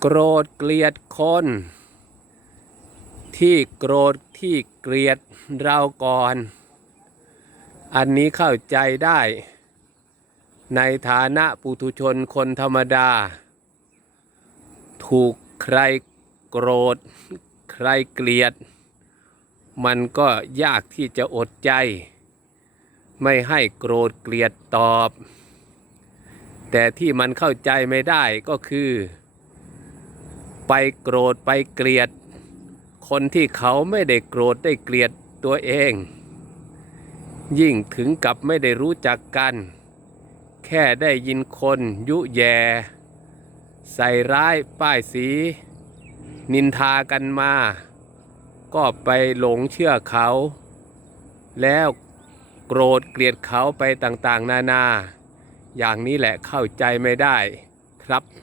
โกรธเกลียดคน ที่โกรธที่เกลียดเราก่อน อันนี้เข้าใจได้ ในฐานะปุถุชนคนธรรมดา ถูกใครโกรธ ใครเกลียด มันก็ยากที่จะอดใจ ไม่ให้โกรธเกลียดตอบ แต่ที่มันเข้าใจไม่ได้ก็คือ ไปโกรธไปเกลียด คนที่เขาไม่ได้โกรธได้เกลียดตัวเอง ยิ่งถึงกับไม่ได้รู้จักกัน แค่ได้ยินคนยุแย ใส่ร้ายป้ายสี นินทากันมา ก็ไปหลงเชื่อเขา แล้วโกรธเกลียดเขาไปต่างๆ นานา อย่างนี้แหละเข้าใจไม่ได้ครับ